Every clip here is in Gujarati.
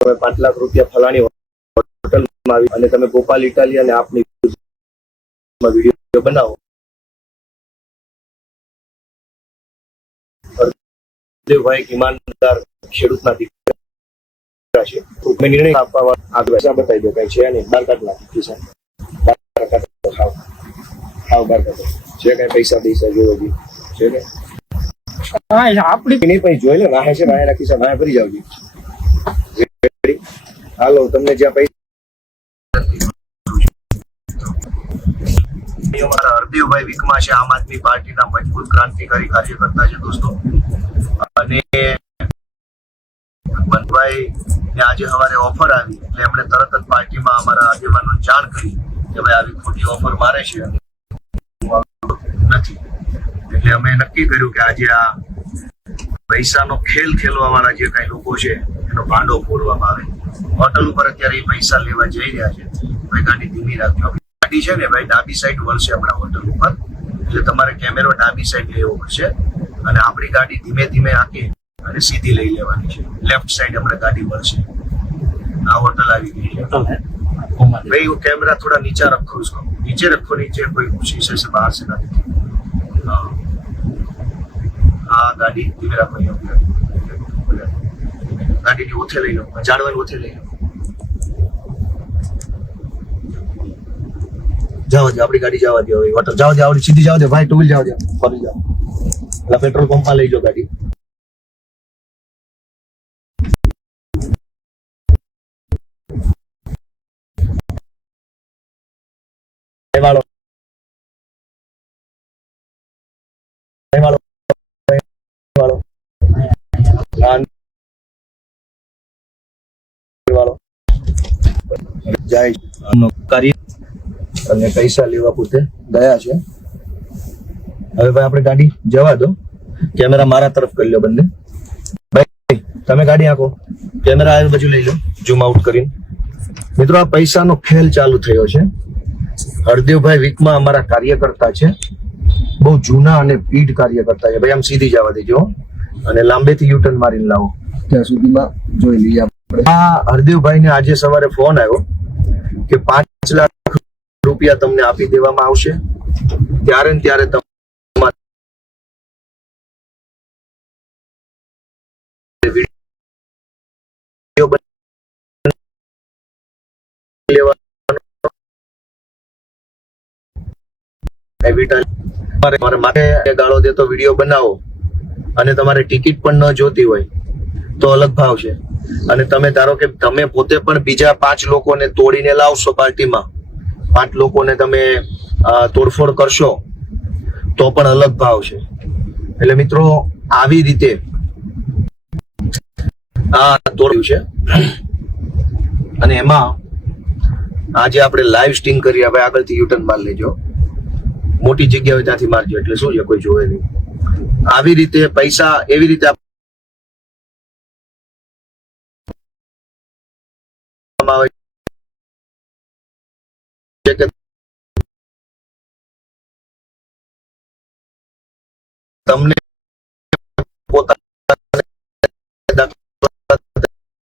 તમે પાંચ લાખ રૂપિયા ફલાણી હોટલમાં આવી અને તમે ગોપાલ ઇટાલી અને આપની વીડિયો બનાવો દેવભાઈ ઈમાનદાર ખેડૂતના દીકરા છે મેં નિર્ણય આપવા આગળ બતાવી દો કઈ છે નહીં બાર કાઢ નાખી ખિસ્સા. બાર કાઢ ખાવ ખાવ બાર કાઢ. છે કઈ પૈસા પૈસા જોવો છે ને આપડી નહીં પછી જોઈ લો નાહે છે નાહે ખિસ્સા નાહે ફરી જાવ Ready? હાલો, તમને જ્યાં પૈસા અમારા હરદેવભાઈ વિકમા છે. આમ આદમી પાર્ટીના મજબૂત ક્રાંતિકારી કાર્યકર્તા છે, દોસ્તો. અને મનભાઈ ને આજે સવારે ઓફર આવી. એટલે એમણે તરત જ પાર્ટીમાં અમારા આગેવાનો જાણ કરી કે ભાઈ, આવી ખોટી ઓફર મારે છે. નથી. એટલે અમે નક્કી કર્યું કે આજે આ પૈસાનો ખેલ ખેલવા વાળા જે કઈ લોકો છે એનો ભાંડો ફોડવામાં આવે. હોટલ ઉપર અત્યારે એ પૈસા લેવા જઈ રહ્યા છે. ભાઈ ગાડી ધીમી રાખજો. ગાડી છે ને ભાઈ ડાબી સાઈડ વળશે આપણા હોટલ ઉપર. એટલે તમારે કેમેરો ડાબી સાઈડ લેવો પડશે. અને આપણી ગાડી ધીમે ધીમે આંકે અને સીધી લઈ લેવાની છે. લેફ્ટ સાઈડ આપણે ગાડી વળશે. આ હોટલ આવી ગઈ છે. ભાઈ હું કેમેરા થોડા નીચા રખો છો. નીચે રખો નીચે કોઈ ખુશી છે બહાર છે નથી આ ગાડી દિવેરાભાઈ ગાડીની ઓથે લઈ લો જાડવાની ઓથે લઈ લો જવા દે આપણી ગાડી જવા દે હવે. વોટર જવા દે આવડી સીધી જાવ દે ભાઈ ટુ વ્હીલ જવા દે ફરી જાઓ એટલે પેટ્રોલ પંપમાં લઈ જાઓ ગાડી. વાળો જાય કાર્ય અને પૈસા લેવા પોતે ગયા છે. હવે ભાઈ આપણે ગાડી જવા દો. કેમેરા મારા તરફ કરી લો બંને. ભાઈ તમે ગાડી આંકો. કેમેરા આ બાજુ લઈ લો. ઝૂમ આઉટ કરીને. મિત્રો આ પૈસાનો ખેલ ચાલુ થયો છે. હરદેવભાઈ વીકમાં અમારા કાર્યકર્તા છે. બહુ જૂના અને પીઢ કાર્યકર્તા છે. ભાઈ આમ સીધી જવા દેજો અને લાંબેથી યુટર્ન મારીને લાવો. ત્યાં સુધીમાં જોઈ લઈએ આપણે. આ હરદેવભાઈ ને આજે સવારે ફોન આવ્યો. કે પાંચ લાખ રૂપિયા તમને આપી દેવામાં આવશે? ત્યારે ને ત્યારે તમારે માથે ગાળો દેતો વીડિયો બનાવો અને તમારે ટિકિટ પણ ન જોતી હોય તો અલગ ભાવ છે. અને તમે ધારો કે તમે પોતે પણ બીજા પાંચ લોકોને તોડીને લાવશો પાર્ટીમાં, પાંચ લોકોને તમે તોડફોડ કરશો, તો પણ અલગ ભાવ છે. એટલે મિત્રો, આવી રીતે આ તોડ્યું છે. અને એમાં આજે આપણે લાઈવ સ્ટિંગ કરી હવે આગળથી યુટર્ન માર લેજો. મોટી જગ્યા હોય ત્યાંથી મારજો, એટલે શું છે, કોઈ જોવે નહીં. આવી રીતે પૈસા એવી રીતે છે તમને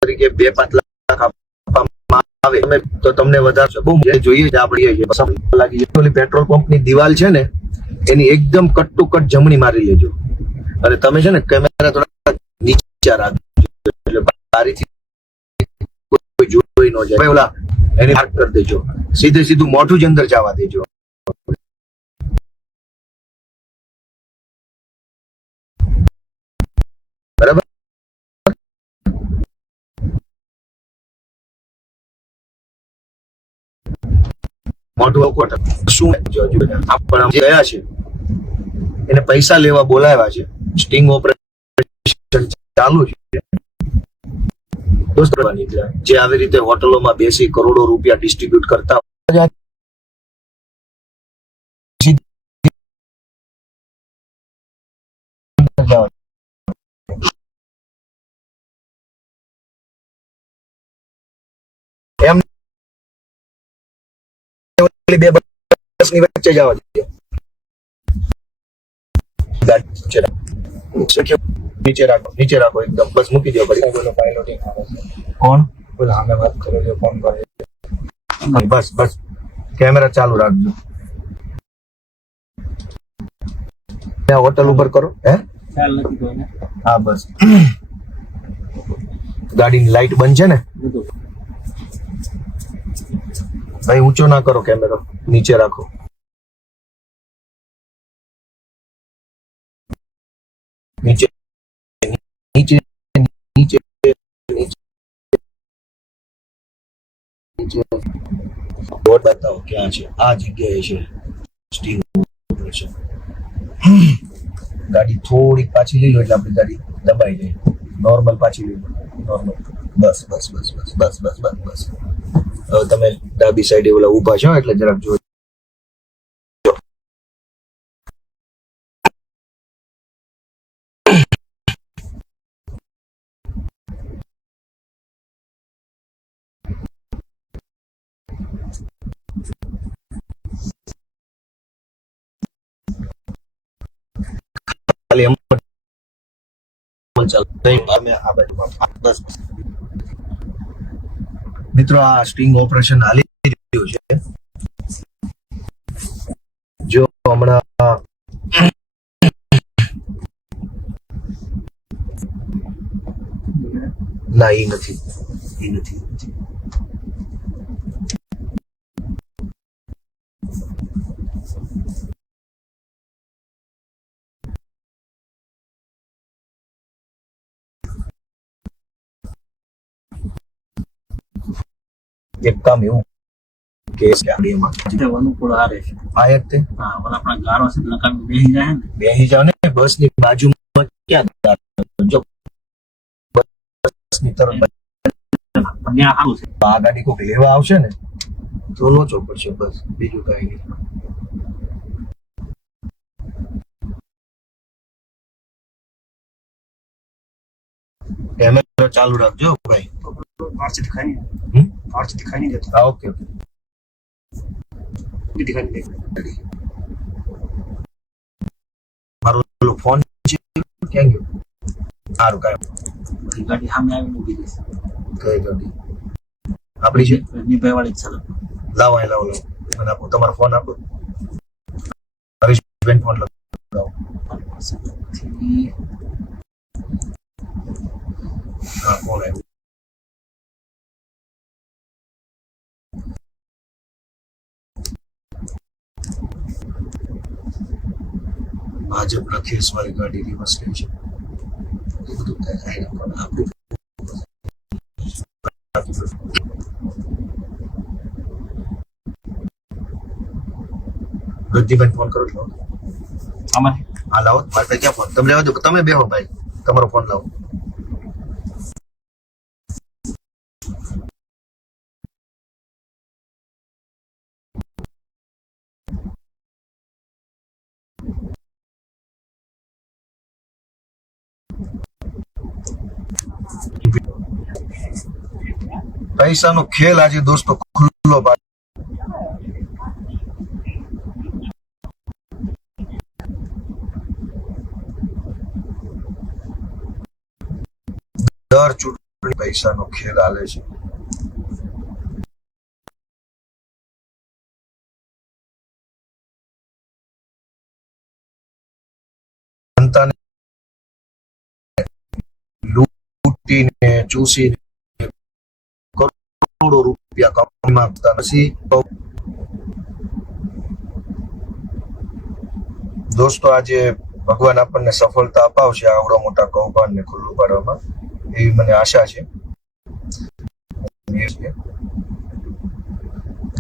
તરીકે બે પાંચ લાખ આપવામાં આવે તો તમને વધારે બહુ જોઈએ છે આપણે લાગી જાય. પેટ્રોલ પંપની દિવાલ છે ને, એની એકદમ કટ ટુ કટ જમણી મારી લેજો અને તમે છે ને કેમેરા ન જાય ઓલા એને માર્ક કરી દેજો. સીધે સીધું મોઢું જ અંદર જવા દેજો. બરાબર? મોઢું અકોટ શું? આપણે ગયા છે, એને પૈસા લેવા બોલાવ્યા છે. સ્ટિંગ ઓપરેશન ચાલુ છે. જે આવી રીતે હોટલોમાં બેસી કરોડો રૂપિયા ડિસ્ટ્રીબ્યુટ કરતા બે જવા નીચે રાખો. નીચે રાખો એકદમ. બસ મૂકી દો પડી કોણ? પેલા સામે વાત કરો છો ફોન કરે બસ બસ. કેમેરા ચાલુ રાખજો. ત્યાં હોટલ ઉપર કરો હે? હા બસ. ગાડીની લાઈટ બંધ છે ને? ભાઈ ઊંચો ના કરો કેમેરો. નીચે રાખો. બોર્ડ બતાવો, ક્યાં છે? આ જગ્યાએ છે. સ્ટીમ છે ગાડી થોડીક પાછી લઈ લો એટલે આપણી ગાડી દબાઈ જાય. નોર્મલ પાછી લઈ લો. નોર્મલ બસ બસ બસ બસ બસ બસ બસ બસ. હવે તમે ડાબી સાઈડે ઓલા ઊભા છો એટલે જરાક જોજો મિત્રો આ સ્ટિંગ ઓપરેશન હાલી રહ્યું છે. જો હમણાં ના એ નથી. એ નથી. એક કામ એવું કે તે અનુકૂળ હારે છે. આ એક તે હા ઓલા આપણા ગારો છે લગાડ બેહી જાય ને. બેહી જાવ ને બસની બાજુમાં ક્યાં? જો બસની તરફ પણ ત્યાં સારું છે. આ ગાડી કોઈક લેવા આવશે ને તો નો ચોપડ છે બસ બીજું કઈ નહીં. કેમેરો ચાલુ રાખજો ભાઈ. માર્ચ દિખાઈ નહીં दिखाई नहीं देता। Okay okay. दिखाई ઓકે ઓકે દિખાઈ નહીં દેતો મારો પેલો ફોન છે ક્યાં ગયો સારું કાંઈ ગાડી સામે આવીને ઊભી રહેશે કઈ ગાડી આપણી છે રજનીભાઈ વાળી ચાલે લાવો અહીં લાવો લાવો મને આપો તમારો ફોન આપો હરીશબેન ફોન લગાવો હા ફોન આવ્યો ભાજપના કેસ વાળી ગાડી રિવર્સ કરી છે. એ બધું કાંઈ પણ આપણું રુદ્ધિબેન ફોન કરો છો? આમાં? હા લાવો. મારે ક્યાં ફોન તમે લેવા દો. તમે બેહો ભાઈ. તમારો ફોન લાવો. પૈસાનો ખેલ આજે દોસ્તો ખુલ્લો દર ચૂંટણી પૈસાનો ખેલ હાલે છે. લૂંટીને ચૂસીને કરોડો રૂપિયા કંપનીમાં આપતા નથી. દોસ્તો, આજે ભગવાન આપણને સફળતા અપાવશે આવડો મોટા કૌભાંડને ખુલ્લું પાડવામાં. એવી મને આશા છે.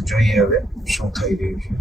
જોઈએ હવે શું થઈ રહ્યું છે.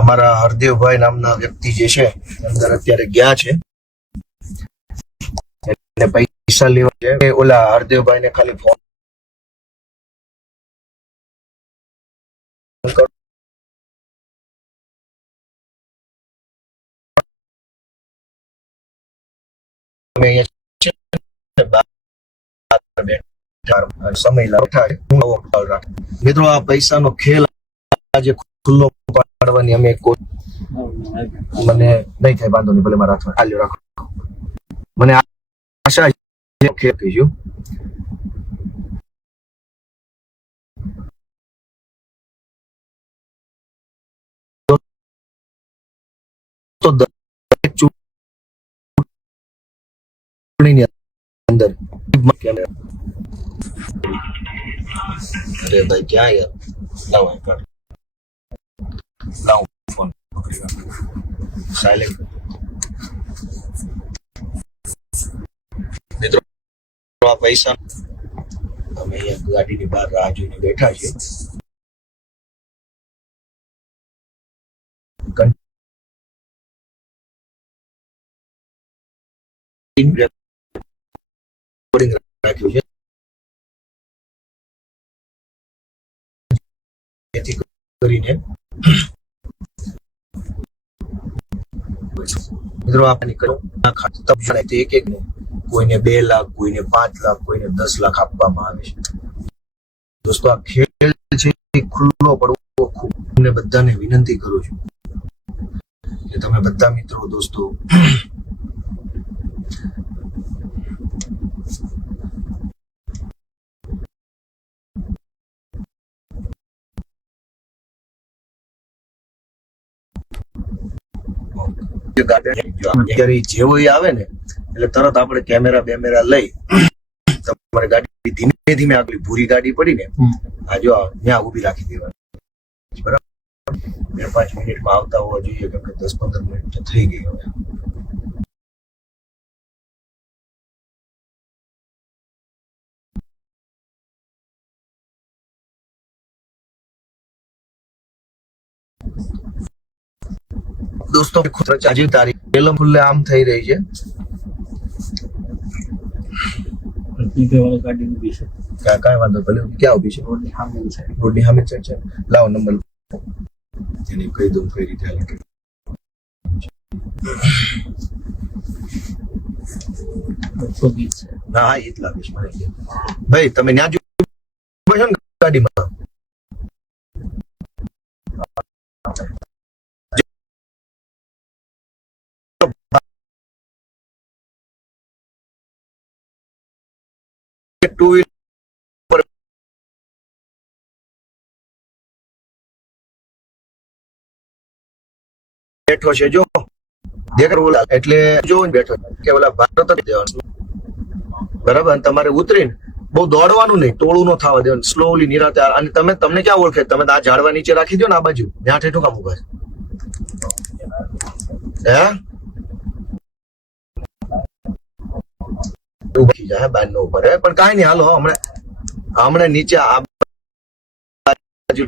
અમારા હરદેવભાઈ નામના વ્યક્તિ જે છે, અંદર અત્યારે ગયા છે. એને પૈસા લેવા છે. ઓલા હરદેવભાઈ ને ખાલી ફોન મિત્રો, આ પૈસાનો ખેલ આજે ખુલ્લો પાડવાની અમે મને નહીં થાય, વાંધો નહીં, ભલે મારા હાથમાં ખાલી રાખો. મને આશા ખેલ કહીશું તો મિત્રો આ પૈસા અમે અહીંયા ગાડીની બહાર રાહ જોઈને બેઠા છીએ Recording રાખ્યું છે. કોઈને બે લાખ, કોઈને પાંચ લાખ, કોઈને દસ લાખ આપવામાં આવે છે. દોસ્તો, આ ખેલ છે ખુલ્લો પડવો ખૂબ તમને બધાને વિનંતી કરું છું. કે તમે બધા મિત્રો, દોસ્તો ગાર્ડન અત્યારે જેવો આવે ને એટલે તરત આપણે કેમેરા બેમેરા લઈ તમારે ગાડી ધીમે ધીમે આગળ ભૂરી ગાડી પડી ને આ જો ત્યાં ઊભી રાખી દેવાની. બરાબર? બે પાંચ મિનિટમાં આવતા હોવા જોઈએ કેમ કે દસ પંદર મિનિટ તો થઈ ગઈ હવે. દોસ્તો આજે તારીખ પેલો ખુલ્લે આમ થઈ રહી છે. કાંઈ વાંધો ભલે ક્યાં ઊભી છે? રોડની છે. રોડની સામે છે છે. લાવો નંબર. એને કહી દઉં કઈ રીતે હાલે. ના હા એ જ લાગે છે ભાઈ તમે ત્યાં જો ગાડીમાં. ટુ વ્હીલર બેઠો છે, જો. એટલે જો બેઠો કે ઓલા ભારત બરાબર? તમારે ઉતરીને બહુ દોડવાનું નહીં, ટોળું નો થવા દેવાનું. સ્લોલી નિરાતે. અને તમે તમને ક્યાં ઓળખે? તમે આ ઝાડવા નીચે રાખી દો ને આ બાજુ. ત્યાં ઠેઠું કામ ઊભા હે? ઊભી જાય બાર નો ઉપર પણ કાંઈ નહીં હાલો હમણાં હમણાં નીચે આ બાજુ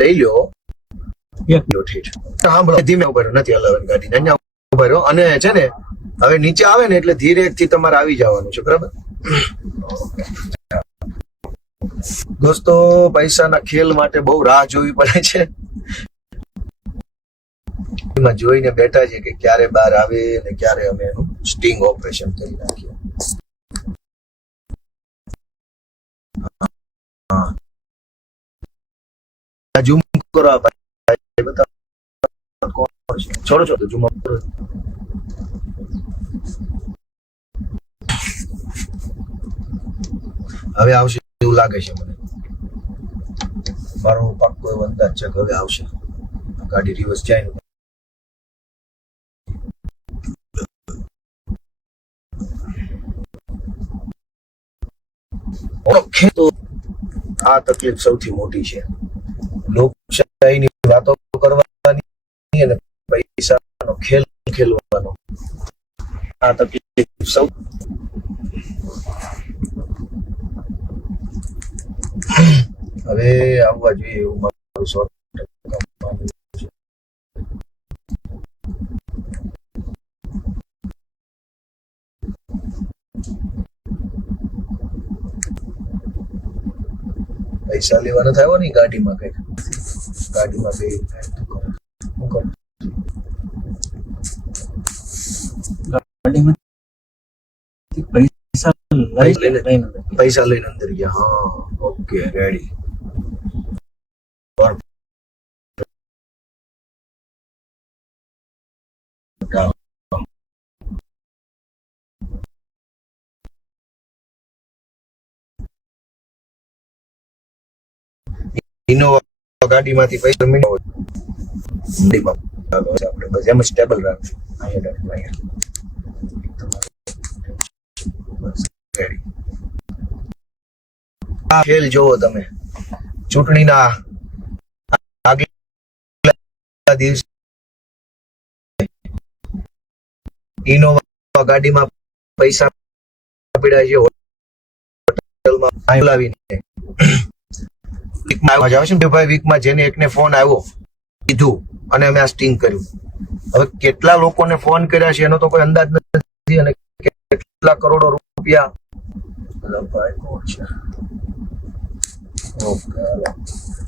લઈ લ્યો. ધીમે ઊભા નથી હલાવવાની ગાડી અહીંયા ઊભા રહ્યો અને છે ને હવે નીચે આવે ને એટલે ધીરે થી તમારે આવી જવાનું છે બરાબર? દોસ્તો પૈસાના ખેલ માટે બહુ રાહ જોવી પડે છે. એમાં જોઈને બેઠા છે કે ક્યારે બહાર આવે અને ક્યારે અમે એનું સ્ટિંગ ઓપરેશન કરી નાખીએ. જૂમ કરો ભાઈ. બતાવો. કોણ છે? છોડો ઝૂમ કરો. હવે આવશે એવું લાગે છે મને. મારો પાક્કો એવો અંદાજ છે કે હવે આવશે. ગાડી રિવર્સ જાય ઓળખે તો આ તકલીફ સૌથી મોટી છે. લોકશાહીની વાતો કરવાની અને પૈસાનો ખેલ ખેલવાનો. આ તકલીફ સૌ હવે આવવા જોઈએ એવું મારું સો પૈસા લેવાનો થયો ને ગાડીમાં કઈ ગાડીમાં બે લઈને પૈસા લઈને અંદર ગયા. હા ઓકે રેડી ઇનોવા ગાડીમાંથી પૈસા ગાડીમાં આપણે બસ એમ સ્ટેબલ રાખશું. ખેલ જોવો તમે. ચૂંટણીના આગલા દિવસે ઇનોવા ગાડીમાં પૈસા પીડા છે હોટલમાં. લાવીને વીકમાં વીકમાં જેને એકને ફોન આવ્યો, કીધું અને અમે આ સ્ટિંગ કર્યું. હવે કેટલા લોકોને ફોન કર્યા છે એનો તો કોઈ અંદાજ નથી અને કેટલા કરોડો રૂપિયા.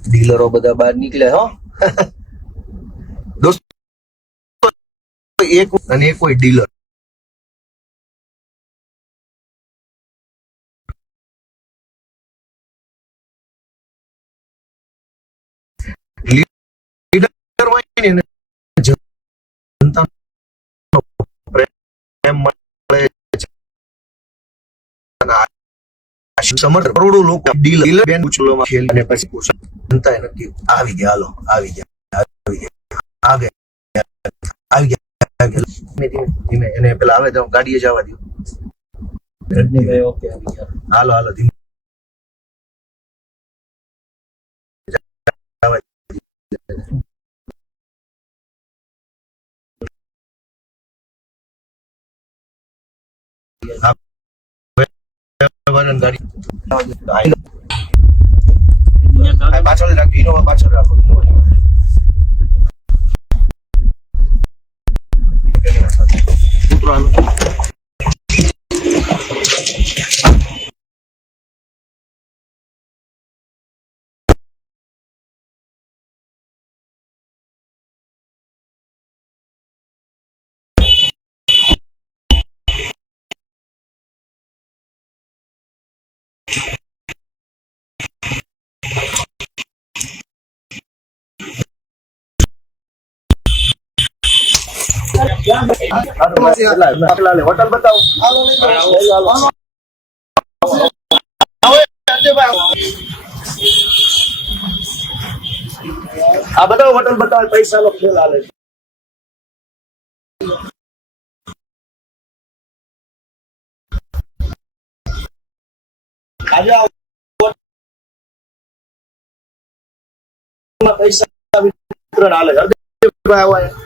ડીલરો બધા બહાર નીકળ્યા, હો. દોસ્તો, એક અને એક કોઈ ડીલર લીડર હોય ને એને જનતાનો પ્રેમ મળે સમર્થ કરોડો લોકો ડીલર બેન ઉછળવામાં ખેલ અને પછી કુશળ જનતાએ નક્કી આવી ગયા હાલો આવી ગયા આવી ગયા આવી ગયા આવી ગયા. ધીમે એને પેલા આવે તો ગાડીએ જવા દો હાલો હાલો ધીમે. દો. ગાડી અહીંયા આ પાછળ જ રાખજો ઇનોવા હોટલ બતાવો આ બધા હોટલ બતાવે પૈસા નો ખેલ હાલે પૈસા વિતરણ હાલે હરદેવભાઈ આવો અહીંયા. વાઈટ ઉપર.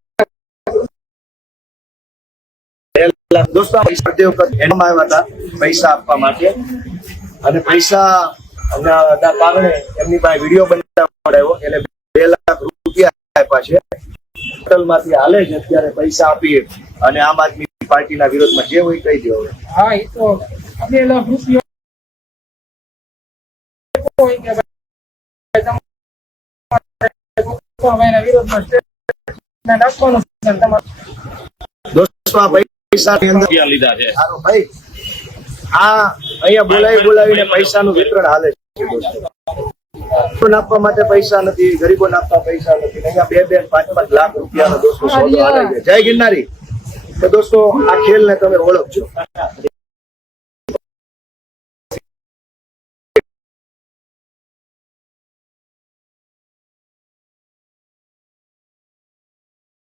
દોસ્તો પૈસા દેવ એનામાં આવ્યા હતા પૈસા આપવા માટે. અને પૈસા ના કારણે એમની પાસે વીડિયો બનાવડાવ્યો એટલે બે લાખ રૂપિયા આપ્યા છે. હોટલમાંથી હાલે છે અત્યારે પૈસા આપી અને આમ આદમી પાર્ટીના વિરોધમાં જે હોય કહી દો હા એ તો બે લાખ રૂપિયા વિરોધમાં દોસ્તો આ પૈસાની લીધા છે. ભાઈ આ અહીંયા બોલાવી બોલાવીને પૈસાનું વિતરણ હાલે છે દોસ્તો. આપવા માટે પૈસા નથી ગરીબો આપવા પૈસા નથી. અહીંયા બે બે પાંચ પાંચ લાખ રૂપિયાનો દોસ્તો જય ગિરનારી. તો દોસ્તો આ ખેલને તમે ઓળખજો.